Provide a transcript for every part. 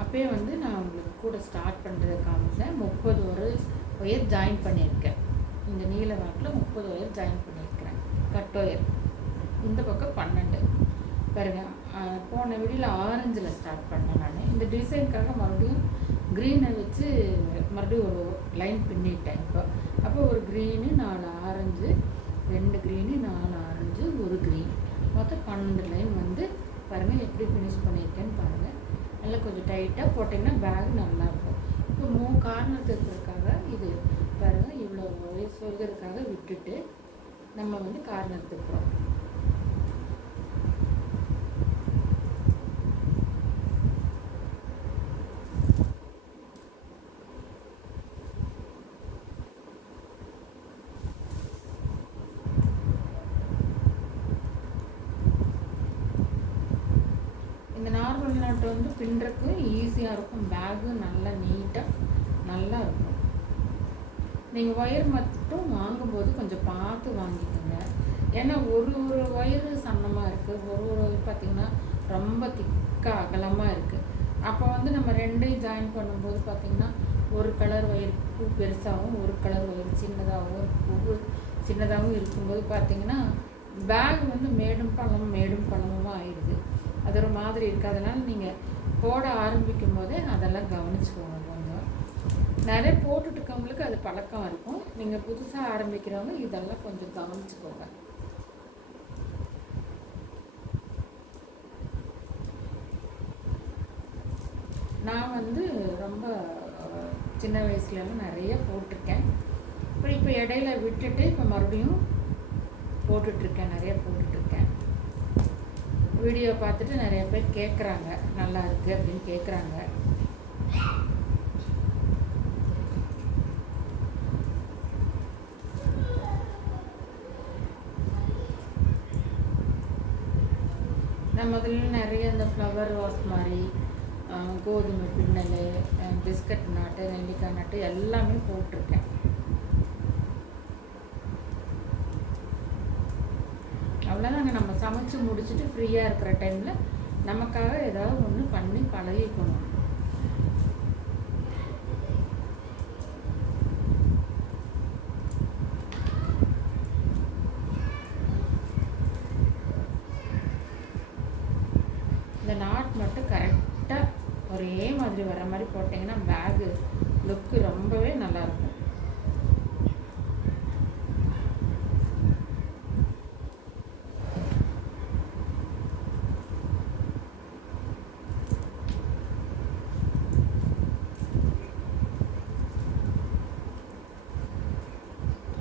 அப்போயே வந்து நான் உங்களுக்கு கூட ஸ்டார்ட் பண்ணுறதை காமிச்சேன். 30 ஒயர் ஜாயின் பண்ணியிருக்கேன். இந்த நீல வாக்கில் 30 ஒயர் ஜாயின் பண்ணியிருக்கிறேன். கட் ஒயர் இந்த பக்கம் 12 பாருங்க. போன வீடியோவில் ஆரஞ்சில் ஸ்டார்ட் பண்ணேன் நான். இந்த டிசைனுக்காக மறுபடியும் க்ரீனை வச்சு மறுபடியும் ஒரு லைன் பின்னிட்டேன். அப்போ ஒரு க்ரீனு 4 ஆரஞ்சு, 2 க்ரீனு 4 ஆரஞ்சு, ஒரு க்ரீன், மொத்தம் 12 லைன் வந்து பாருங்கள் எப்படி ஃபினிஷ் பண்ணியிருக்கேன்னு பாருங்கள். நல்லா கொஞ்சம் டைட்டாக போட்டிங்கன்னா பேக் நல்லாயிருக்கும். இப்போ கார்னர் தைக்கிறதுக்காக இது பாருங்கள் இவ்வளோ சொல்கிறதுக்காக விட்டுட்டு நம்ம வந்து கார்னர் தைக்கிறோம். நார்மல் நாட்டு வந்து பின்னுறதுக்கும் ஈஸியாக இருக்கும். பேக்கும் நல்லா நீட்டாக நல்லா இருக்கும். நீங்கள் ஒயர் மட்டும் வாங்கும்போது கொஞ்சம் பார்த்து வாங்கிக்கோங்க. ஏன்னா ஒரு ஒயரு சன்னமாக இருக்குது, ஒரு ஒயர் பார்த்திங்கன்னா ரொம்ப திக்காக அகலமாக இருக்குது. அப்போ வந்து நம்ம ரெண்டையும் ஜாயின் பண்ணும்போது பார்த்திங்கன்னா ஒரு கலர் ஒயர் பூ பெருசாகவும் ஒரு கலர் ஒயர் சின்னதாகவும் பூ சின்னதாகவும் இருக்கும்போது பார்த்திங்கன்னா பேக் வந்து மேடும் பள்ளமும் ஆயிடுது. அது ஒரு மாதிரி இருக்குது. அதனால் நீங்கள் போட ஆரம்பிக்கும் போதே அதெல்லாம் கவனிச்சுக்கோங்க. கொஞ்சம் நிறைய போட்டுட்டு இருக்கவங்களுக்கு அது பழக்கம் இருக்கும். நீங்கள் புதுசாக ஆரம்பிக்கிறவங்க இதெல்லாம் கொஞ்சம் கவனிச்சுக்கோங்க. நான் வந்து ரொம்ப சின்ன வயசுலலாம் நிறைய போட்டிருக்கேன். இப்போ இடையில விட்டுட்டு இப்போ மறுபடியும் போட்டுட்ருக்கேன், நிறைய போட்டுட்ருக்கேன். வீடியோ பார்த்துட்டு நிறைய பேர் கேட்குறாங்க, நல்லா இருக்குது அப்படின்னு கேட்குறாங்க. நான் முதல்ல நிறைய இந்த ஃப்ளவர் வாஸ் மாதிரி கோதுமை பின்னல், பிஸ்கட் நாட்டு, நெல்லிக்காய் நாட்டு எல்லாமே போட்டிருக்கேன். அவ்வளோதாங்க. நம்ம சமைச்சு முடிச்சுட்டு ஃப்ரீயாக இருக்கிற டைமில் நமக்காக ஏதாவது ஒன்று பண்ணி பழகிக்கணும். இந்த நாட் மட்டும் கரெக்டாக ஒரே மாதிரி வர மாதிரி போட்டிங்கன்னா பேகு லுக்கு ரொம்பவே நல்லாயிருக்கும்.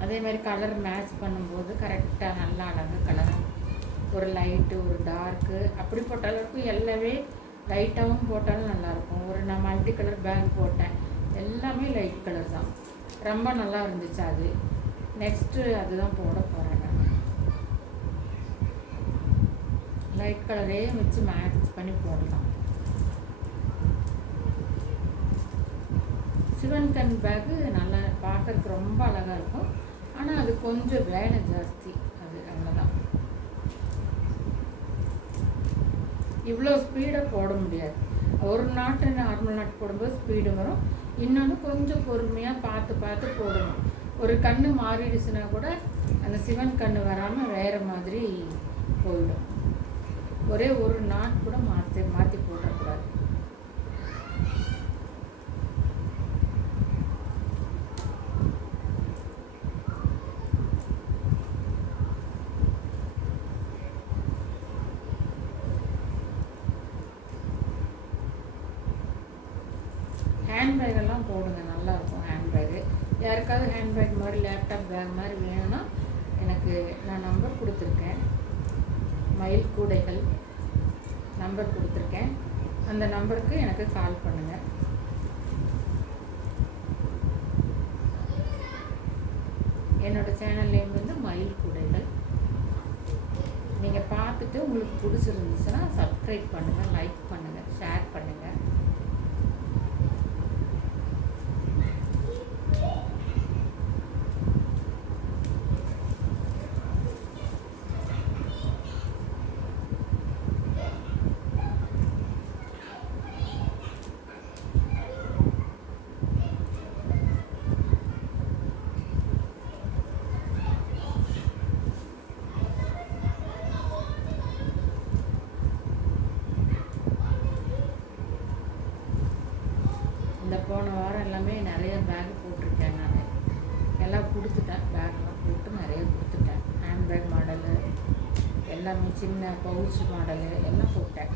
அதே மாதிரி கலர் மேட்ச் பண்ணும்போது கரெக்டாக நல்லா அழகாக கலராக ஒரு லைட்டு ஒரு டார்க்கு அப்படி போட்டாலும் இருக்கும். எல்லாமே லைட்டாகவும் போட்டாலும் நல்லாயிருக்கும். நான் மல்டி கலர் பேக் போட்டேன், எல்லாமே லைட் கலர் தான், ரொம்ப நல்லா இருந்துச்சு. அது நெக்ஸ்ட்டு அதுதான் போட போகிறேன். நான் லைட் கலரே வச்சு மேட்ச் பண்ணி போடலாம். சிவன் கண் பேக்கு நல்லா பார்க்கறதுக்கு ரொம்ப அழகாக இருக்கும். ஆனால் அது கொஞ்சம் வேலை ஜாஸ்தி. அது அவ்வளோதான். இவ்வளோ ஸ்பீடாக போட முடியாது. ஒரு நாட்டு நார்மல் நாட்டு போடும்போது ஸ்பீடு வரும். இன்னொன்று கொஞ்சம் பொறுமையாக பார்த்து போடணும். ஒரு கண் மாறிடுச்சுன்னா கூட அந்த சிவன் கண் வராமல் வேறு மாதிரி போயிடும். ஒரே ஒரு நாட் கூட மாற்றி போடக்கூடாது. ஹேண்ட்பேக்கெல்லாம் போடுங்க, நல்லாயிருக்கும் ஹேண்ட்பேக்கு. யாருக்காவது ஹேண்ட்பேக் மாதிரி லேப்டாப் பேக் மாதிரி வேணும்னா எனக்கு நான் நம்பர் கொடுத்துருக்கேன், மயில் கூடைகள் நம்பர் கொடுத்துருக்கேன். அந்த நம்பருக்கு எனக்கு கால் பண்ணுங்கள். என்னோடய சேனல் நேம் வந்து மயில் கூடைகள். நீங்கள் பார்த்துட்டு உங்களுக்கு பிடிச்சிருந்துச்சுன்னா சப்ஸ்கிரைப் பண்ணுங்கள், லைக் பண்ணுங்கள், ஷேர் பண்ணுங்கள். இந்த போன வாரம் எல்லாமே நிறைய பேக் போட்டிருக்கேன். நான் எல்லாம் கொடுத்துட்டேன். பேக்லாம் போட்டு நிறைய கொடுத்துட்டேன். ஹேண்ட்பேக் மாடலு எல்லாமே, சின்ன பவுச் மாடலு எல்லாம் போட்டேன்.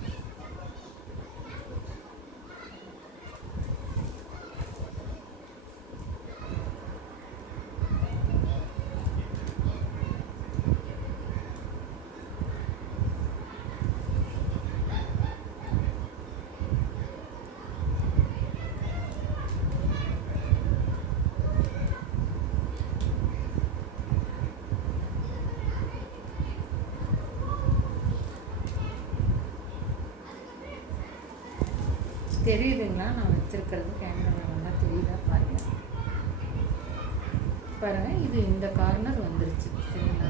தெரியுதுங்களா? நான் வச்சுருக்கிறது கேமரா நல்லா தெரியுதா பாருங்கள். பாருங்கள், இது இந்த கார்னர் வந்துருச்சு. சரிங்களா?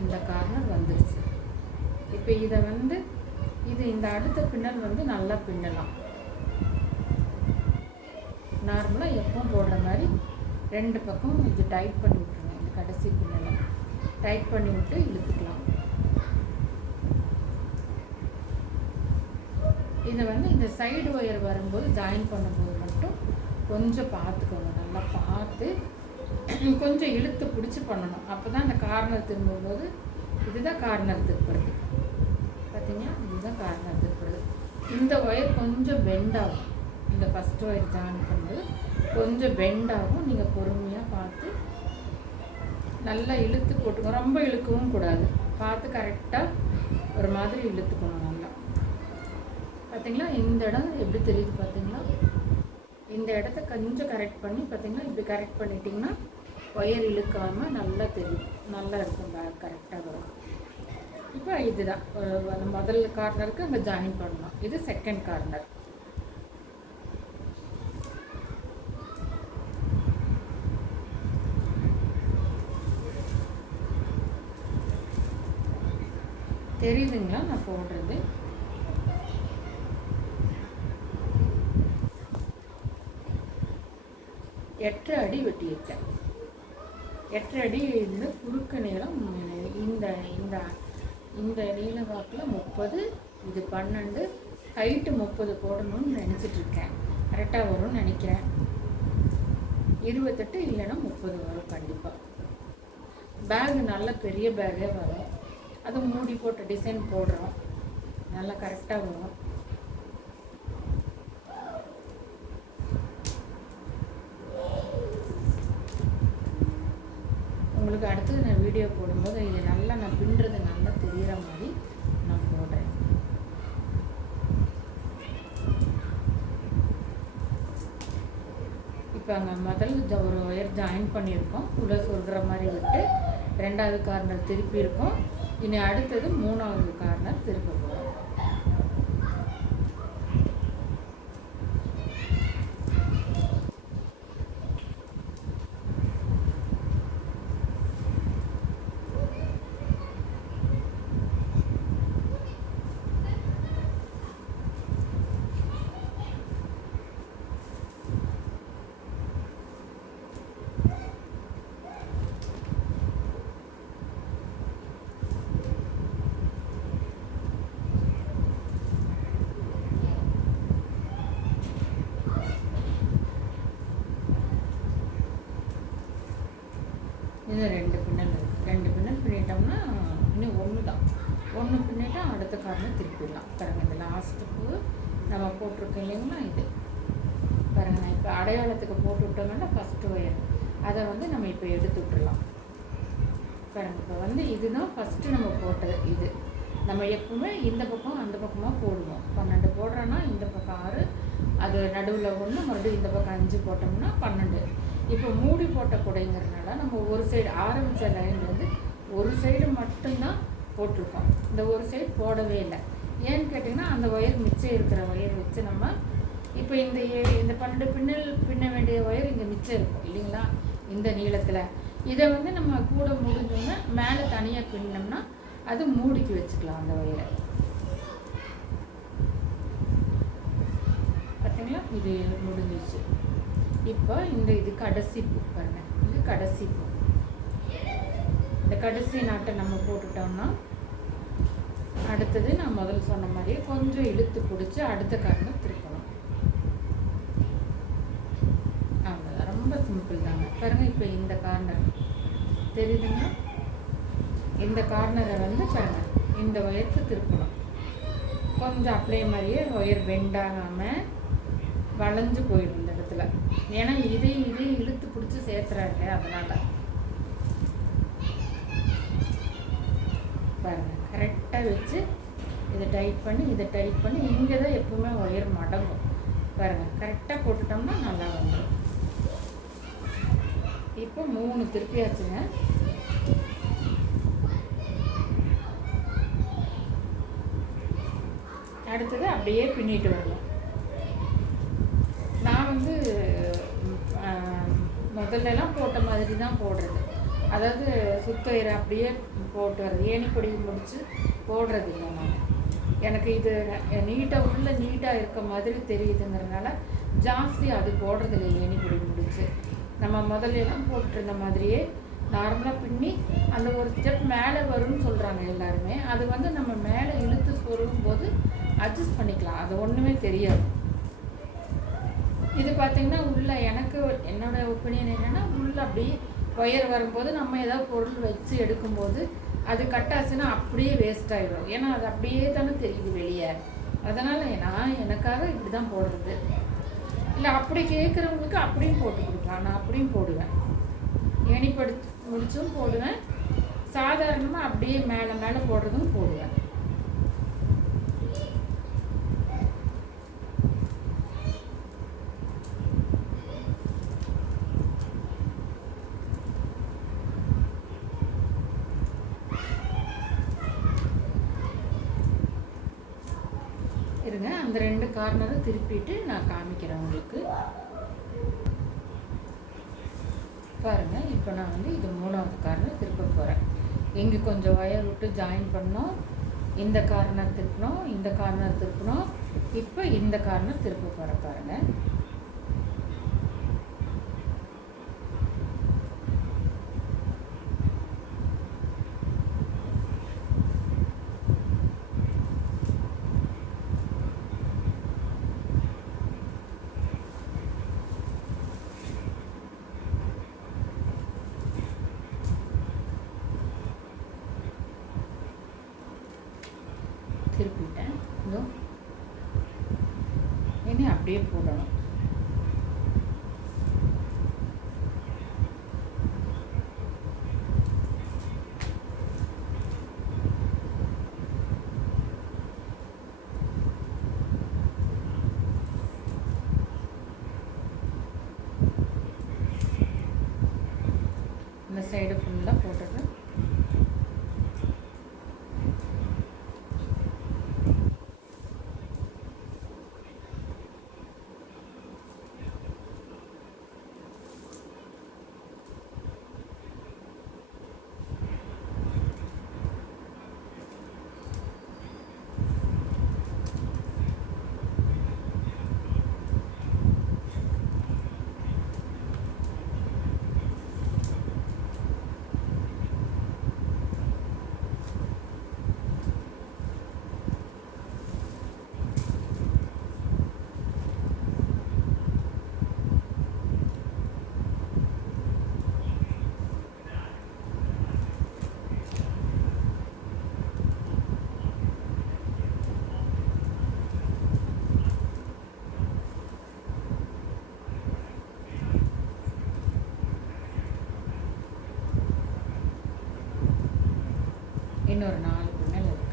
இந்த கார்னர் வந்துருச்சு. இப்போ இதை இது இந்த அடுத்த பின்னல் நல்லா பின்னலாம். நார்மலாக எப்பவும் போடுற மாதிரி 2 பக்கம் இது டைட் பண்ணி விட்டுருங்க. இந்த கடைசி பின்னலை டைட் பண்ணி விட்டு இழுத்துக்கலாம். இதை இந்த சைடு ஒயர் வரும்போது ஜாயின் பண்ணும்போது மட்டும் கொஞ்சம் பார்த்துக்கோங்க. நல்லா பார்த்து கொஞ்சம் இழுத்து பிடிச்சி பண்ணணும். அப்போ தான் இந்த கார்னர் திரும்பும்போது, இதுதான் கார்னர் திருப்புறது. பார்த்தீங்கன்னா இதுதான் கார்னர் திருப்புறது. இந்த ஒயர் கொஞ்சம் பெண்ட் ஆகும். இந்த ஃபஸ்ட் ஒயர் ஜாயின் பண்ணும்போது கொஞ்சம் பெண்ட் ஆகும். நீங்கள் பொறுமையாக பார்த்து நல்லா இழுத்து போட்டுக்கணும். ரொம்ப இழுக்கவும் கூடாது. பார்த்து கரெக்டாக ஒரு மாதிரி இழுத்துக்கணும். நல்லா பார்த்தீங்களா? இந்த இடம் எப்படி தெரியுது பார்த்தீங்களா? இந்த இடத்த கொஞ்சம் கரெக்ட் பண்ணி பார்த்தீங்கன்னா, இப்படி கரெக்ட் பண்ணிட்டிங்கன்னா ஒயர் இழுக்காமல் நல்லா தெரியும். நல்லா இருக்கும். பேக் கரெக்டாக வரும். இப்போ இதுதான் முதல் கார்னருக்கு அங்கே ஜாயின் பண்ணலாம். இது செகண்ட் கார்னர். தெரியுதுங்களா நான் போடுறது? 8 அடி வெட்டியிருக்கேன். 8 அடி குறுக்கு நீளம். இந்த இந்த இந்த நீள வாக்கில் 30, இது 12, ஹைட்டு 30 போடணும்னு நினச்சிட்ருக்கேன். கரெக்டாக வரும்னு நினைக்கிறேன். 28 இல்லைன்னா 30 வரும் கண்டிப்பாக. பேகு நல்ல பெரிய பேகே வரும். அது மூடி போட்ட டிசைன் போடுறோம். நல்லா கரெக்டாக வரும். உங்களுக்கு அடுத்தது நான் வீடியோ போடும்போது இது நல்லா நான் பின்னுறது நல்லா தெரிகிற மாதிரி நான் போடுறேன். இப்போ அங்கே முதல் ஒரு ஒயர் ஜாயின் பண்ணியிருக்கோம். உள்ள சொல்கிற மாதிரி விட்டு 2வது கார்னர் திருப்பி இருக்கோம். இனி அடுத்தது 3வது கார்னர் திருப்ப போகிறோம். இன்னும் 2 பின்னல் இருக்குது. 2 பின்னல் பின்னிட்டோம்னா இன்னும் 1 தான். 1 பின்னிட்டா அடுத்த கார்னர் திருப்பிடலாம். பாருங்கள், இந்த லாஸ்ட்டுக்கு நம்ம போட்டிருக்கோம் இல்லைங்களா? இது பாருங்கள், நான் இப்போ அடையாளத்துக்கு போட்டு விட்டோம்னா ஃபஸ்ட்டு ஒயர் அதை நம்ம இப்போ எடுத்து விட்டுடலாம். பாருங்கள், இப்போ இதுதான் ஃபஸ்ட்டு நம்ம போட்டது. இது நம்ம எப்பவுமே இந்த பக்கம் அந்த பக்கமாக போடுவோம். 12 போடுறோன்னா இந்த பக்கம் 6, அது நடுவில் 1, மறுபடியும் இந்த பக்கம் 5 போட்டோம்னா 12. இப்போ மூடி போட்ட குடைங்கிறதுனால நம்ம ஒரு சைடு ஆரம்பித்த லைன்லேருந்து ஒரு சைடு மட்டும்தான் போட்டிருக்கோம். இந்த ஒரு சைடு போடவே இல்லை. ஏன்னு கேட்டிங்கன்னா, அந்த ஒயர் மிச்சம் இருக்கிற ஒயர் வச்சு நம்ம இப்போ இந்த 12 பின்னல் பின்ன வேண்டிய ஒயர் இங்கே மிச்சம் இருக்கும் இல்லைங்களா? இந்த நீளத்தில் இதை நம்ம கூட முடிஞ்சோன்னா மேலே தனியாக பின்னோம்னா அது மூடிக்கு வச்சுக்கலாம் அந்த ஒயரை. பார்த்தீங்களா? இது முடிஞ்சிச்சு. இப்போ இது கடைசி பூ பாருங்க. இது கடைசி பூ. இந்த கடைசி நாட்டை நம்ம போட்டுட்டோம்னா அடுத்தது நான் முதல் சொன்ன மாதிரியே கொஞ்சம் இழுத்து பிடிச்சி அடுத்த கார்னர் திருப்பணும். சிம்பிள் தாங்க. பாருங்கள், இப்போ இந்த கார்னர் தெரியுதுங்க. இந்த கார்னரை வந்து பாருங்கள், இந்த ஒயருக்கு திருப்பணும். கொஞ்சம் அப்படியே மாதிரியே ஒயர் பெண்டாகாமல் வளைஞ்சு போயிடும் இந்த இடத்துல. ஏன்னா இதையும் இழுத்து பிடிச்சி சேர்த்துறாங்க. அதனால் பாருங்கள், கரெக்டாக வச்சு இதை டைட் பண்ணி இங்கே தான் எப்பவுமே ஒயர் மடங்கும். பாருங்கள், கரெக்டாக போட்டுட்டோம்னா நல்லா வந்துடும். இப்போ 3 திருப்பியாச்சுங்க. அடுத்தது அப்படியே பின்னிட்டு வரணும். நான் வந்து முதல்லலாம் போட்ட மாதிரி தான் போடுறது. அதாவது சுத்தயிரை அப்படியே போட்டு வர்றது, ஏணிப்பொடி முடித்து போடுறது இல்லை நான். எனக்கு இது நீட்டாக இருக்க மாதிரி தெரியுதுங்கிறதுனால ஜாஸ்தி அது போடுறதில்லை. ஏணிப்பொடி முடித்து நம்ம முதல்லலாம் போட்டுருந்த மாதிரியே நார்மலாக பின்னி அந்த ஒரு ஸ்டெப் மேலே வரும்னு சொல்கிறாங்க எல்லாருமே. அது வந்து நம்ம மேலே இழுத்து போது அட்ஜஸ்ட் பண்ணிக்கலாம். அது ஒன்றுமே தெரியாது. இது பார்த்திங்கன்னா உள்ள எனக்கு என்னோடய ஒப்பீனியன் என்னென்னா, உள்ளே அப்படி ஒயர் வரும்போது நம்ம ஏதாவது பொருள் வச்சு எடுக்கும்போது அது கட்டாச்சுன்னா அப்படியே வேஸ்ட் ஆகிடும். ஏன்னா அது அப்படியே தானே தெரியுது வெளியே. அதனால் நான் எனக்காக இப்படி தான் போடுறது. இல்லை அப்படி கேட்குறவங்களுக்கு அப்படியும் போட்டு கொடுக்கலாம். நான் அப்படியும் போடுவேன். ஏணிப்படி முடிச்சும் போடுவேன், சாதாரணமாக அப்படியே மேலே போடுறதும் போடுவேன். இருங்க, அந்த 2 கார்னரும் திருப்பிட்டு நான் காமிக்கிறேன் உங்களுக்கு. பாருங்கள், இப்போ நான் வந்து இது 3வது கார்னர் திருப்ப போகிறேன். இங்கே கொஞ்சம் ஒயர் விட்டு ஜாயின் பண்ணோம், இந்த கார்னர் திருப்பணும், இந்த கார்னர் திருப்பணும். இப்போ இந்த கார்னர் திருப்ப போகிறேன். பாருங்கள், திருப்பிட்டேன். இதோ இனி அப்படியே போடணும். இந்த சைடு ஃபுல்லாக போட்டுட்டு இன்னொரு 4 பின்னல் இருக்குது.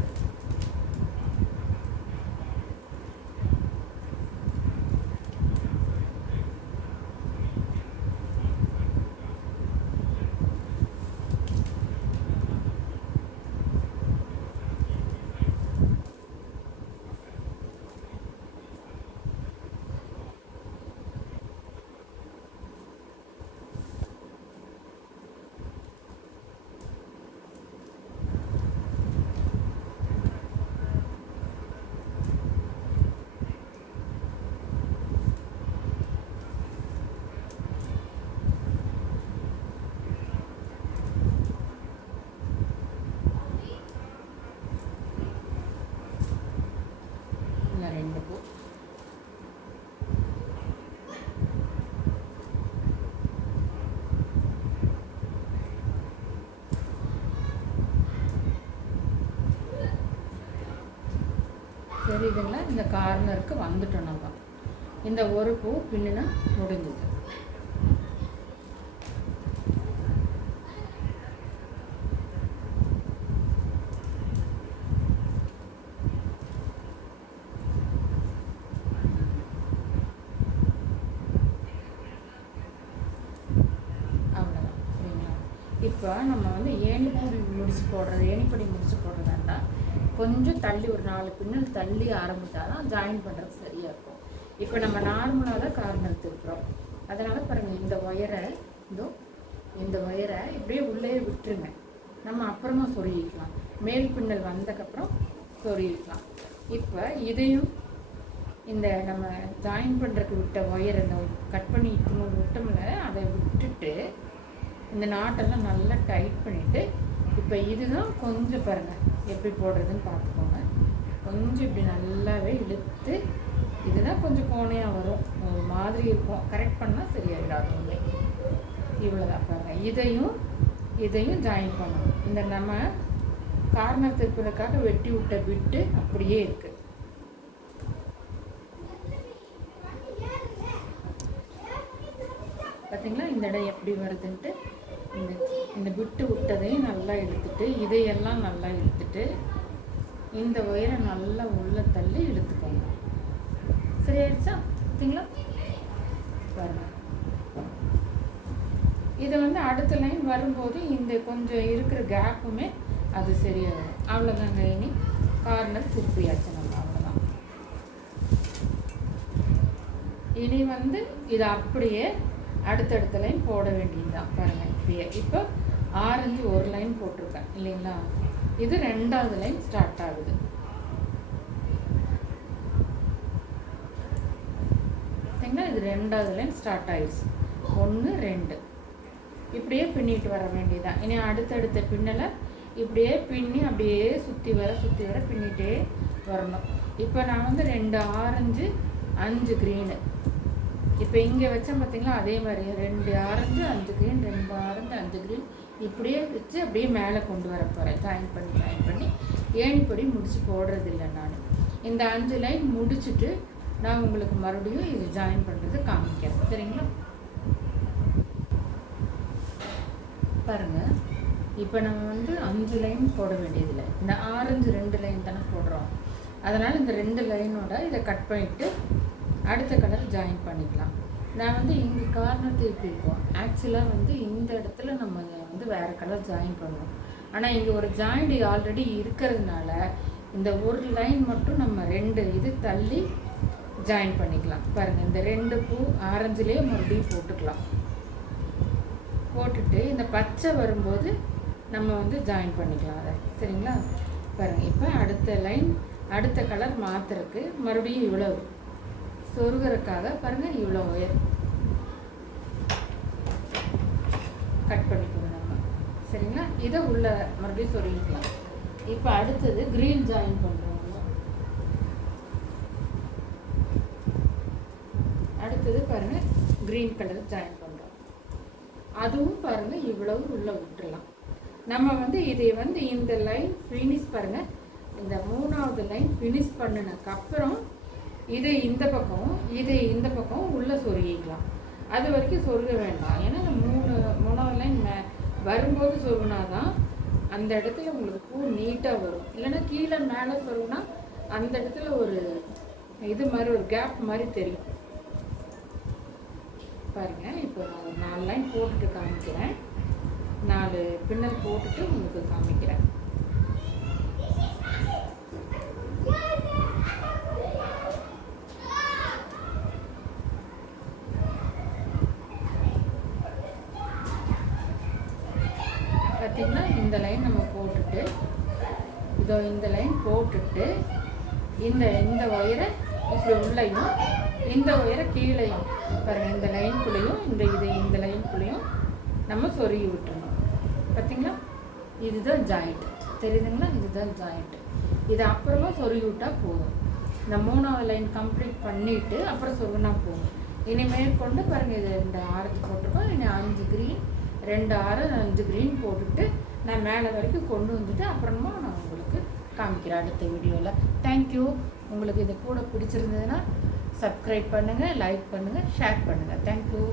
தெரியுதுங்களா? இந்த கார்னருக்கு வந்துட்டோம் நம்ம. இந்த ஒரு பூ பின்னுனா முடிஞ்சுது. அவ்வளோதான். சரிங்களா? இப்போ நம்ம வந்து ஏணிப்படி முடிச்சு போடுறதா இருந்தால் கொஞ்சம் தள்ளி ஒரு 4 பின்னல் தள்ளி ஆரம்பித்தா தான் ஜாயின் பண்ணுறது சரியாக இருக்கும். இப்போ நம்ம நார்மலாக தான் கார்னர் திருப்புறோம். அதனால் பாருங்கள், இந்த ஒயரை இப்படியே உள்ளே விட்டுருங்க. நம்ம அப்புறமா சொருகிக்கலாம். மேல் பின்னல் வந்ததுக்கப்புறம் சொருகிக்கலாம். இப்போ இதையும் இந்த நம்ம ஜாயின் பண்ணுறதுக்கு விட்ட ஒயர், இந்த கட் பண்ணி விட்டோம்ல, அதை விட்டுட்டு இந்த நாட்டெல்லாம் நல்லா டைட் பண்ணிவிட்டு, இப்போ இதுதான் கொஞ்சம் பாருங்கள் எப்படி போடுறதுன்னு பார்த்துக்கோங்க. கொஞ்சம் இப்படி நல்லாவே இழுத்து, இதுதான் கொஞ்சம் கோணையாக வரும், ஒரு மாதிரி இருக்கும். கரெக்ட் பண்ணால் சரியாயிடாது. இவ்வளோதான் பாருங்கள். இதையும் ஜாயின் பண்ணணும். இந்த நம்ம கார்னர் திருப்பதற்காக வெட்டி விட்ட பிட்டு அப்படியே இருக்குது. பார்த்தீங்களா இந்த இடம் எப்படி வருதுன்ட்டு? இந்த விட்டு விட்டதையும் நல்லா இழுத்துட்டு, இதையெல்லாம் நல்லா இழுத்துட்டு, இந்த ஒயரை நல்லா உள்ள தள்ளி இழுத்துக்கோங்க. சரியாயிடுச்சா? பார்த்தீங்களா? பாருங்க. இதை வந்து அடுத்த லைன் வரும்போது இந்த கொஞ்சம் இருக்கிற கேப்புமே அது சரியாகும். அவ்வளோதாங்க. இனி கார்னர் திருப்பியாச்சு நம்ம. அவ்வளோதான். இனி வந்து இதை அப்படியே அடுத்தடுத்த லைன் போட வேண்டியதுதான். பாருங்கள் இப்படியே. இப்போ ஆரஞ்சு ஒரு லைன் போட்டிருக்கேன் இல்லைங்களா? இது 2வது லைன் ஸ்டார்ட் ஆகுது. சரிங்களா? இது 2வது லைன் ஸ்டார்ட் ஆயிடுச்சு. 1 2 இப்படியே பின்னிட்டு வர வேண்டியதுதான். இனி அடுத்தடுத்த பின்னலை இப்படியே பின்னி அப்படியே சுற்றி வர பின்னிட்டே வரணும். இப்போ நான் வந்து 2 ஆரஞ்சு 5 க்ரீனு இப்போ இங்கே வச்சேன் பார்த்தீங்களா? அதே மாதிரி 2 ஆரஞ்சு 5 க்ரீன், 2 ஆரஞ்சு 5 க்ரீன் இப்படியே வச்சு அப்படியே மேலே கொண்டு வர போகிறேன். ஜாயின் பண்ணி ஏணிப்படி முடிச்சு போடுறது இல்லை நான். இந்த 5 லைன் முடிச்சுட்டு நான் உங்களுக்கு மறுபடியும் இது ஜாயின் பண்ணுறது காமிக்கிறேன். சரிங்களா? பாருங்கள். இப்போ நம்ம வந்து 5 லைன் போட வேண்டியதில்லை. இந்த ஆரஞ்சு 2 லைன் தானே போடுறோம். அதனால் இந்த 2 லைனோட இதை கட் பண்ணிவிட்டு அடுத்த கலர் ஜாயின் பண்ணிக்கலாம். நான் வந்து இங்கே கார்னர் திருப்பியிருக்கோம். ஆக்சுவலாக வந்து இந்த இடத்துல நம்ம வந்து வேறு கலர் ஜாயின் பண்ணுவோம். ஆனால் இங்கே ஒரு ஜாயிண்ட் ஆல்ரெடி இருக்கிறதுனால இந்த ஒரு லைன் மட்டும் நம்ம 2 இது தள்ளி ஜாயின் பண்ணிக்கலாம். பாருங்கள், இந்த 2 பூ ஆரஞ்சுலேயே மறுபடியும் போட்டுக்கலாம். போட்டுட்டு இந்த பச்சை வரும்போது நம்ம வந்து ஜாயின் பண்ணிக்கலாம் அதை. சரிங்களா? பாருங்கள். இப்போ அடுத்த லைன் அடுத்த கலர் மாற்றுறதுக்கு மறுபடியும் இவ்வளோ சொருகிறதுக்காக பாருங்கள் இவ்வளோ ஒயர் கட் பண்ணிக்கணும் நம்ம. சரிங்களா? இதை உள்ள மறுபடியும் சொருகிக்கலாம். இப்போ அடுத்தது க்ரீன் ஜாயின் பண்ணுறோம். அடுத்தது பாருங்கள் க்ரீன் கலர் ஜாயின் பண்ணுறோம். அதுவும் பாருங்கள் இவ்வளவு உள்ளே விட்டுடலாம். நம்ம வந்து இதை வந்து இந்த லைன் ஃபினிஷ் பாருங்கள், இந்த 3வது லைன் ஃபினிஷ் பண்ணினதுக்கப்புறம் இதை இந்த பக்கம் உள்ளே சொருகிக்கலாம். அது வரைக்கும் சொருக வேண்டாம். ஏன்னா இந்த 3வது லைன் வரும்போது சொருகுனா தான் அந்த இடத்துல உங்களுக்கு பூ நீட்டாக வரும். இல்லைன்னா கீழே மேலே சொருகுனா அந்த இடத்துல ஒரு இது மாதிரி ஒரு கேப் மாதிரி தெரியும். பாருங்கள். இப்போ நான் ஒரு 4 லைன் போட்டுட்டு காமிக்கிறேன். 4 பின்னல் போட்டுட்டு உங்களுக்கு காமிக்கிறேன். பார்த்திங்கன்னா இந்த லைன் நம்ம போட்டுட்டு இந்த லைன் போட்டுட்டு இந்த ஒயரை இப்படி உள்ளேயும் இந்த ஒயரை கீழேயும் பாருங்கள், இந்த லைனுக்குள்ளேயும் இந்த லைனுக்குள்ளேயும் நம்ம சொருகி விட்டுறணும். பார்த்திங்களா? இதுதான் ஜாயிண்ட். தெரியுதுங்களா? இதுதான் ஜாயிண்ட். இது அப்புறமா சொருகி விட்டால் போதும். இந்த 3வது லைன் கம்ப்ளீட் பண்ணிவிட்டு அப்புறம் சொருகினா போதும். இனி மேற்கொண்டு பாருங்கள், இது இந்த ஆரஞ்சு போட்டிருக்கோம். இனி 5 க்ரீன் 2 ஆரஞ்சு 5 க்ரீன் போட்டுட்டு நான் மேலே வரைக்கும் கொண்டு வந்துட்டு அப்புறமா நான் உங்களுக்கு காமிக்கிறேன் அடுத்த வீடியோவில். தேங்க்யூ. உங்களுக்கு இது கூட பிடிச்சிருந்ததுன்னா சப்ஸ்கிரைப் பண்ணுங்கள், லைக் பண்ணுங்கள், ஷேர் பண்ணுங்கள். தேங்க்யூ.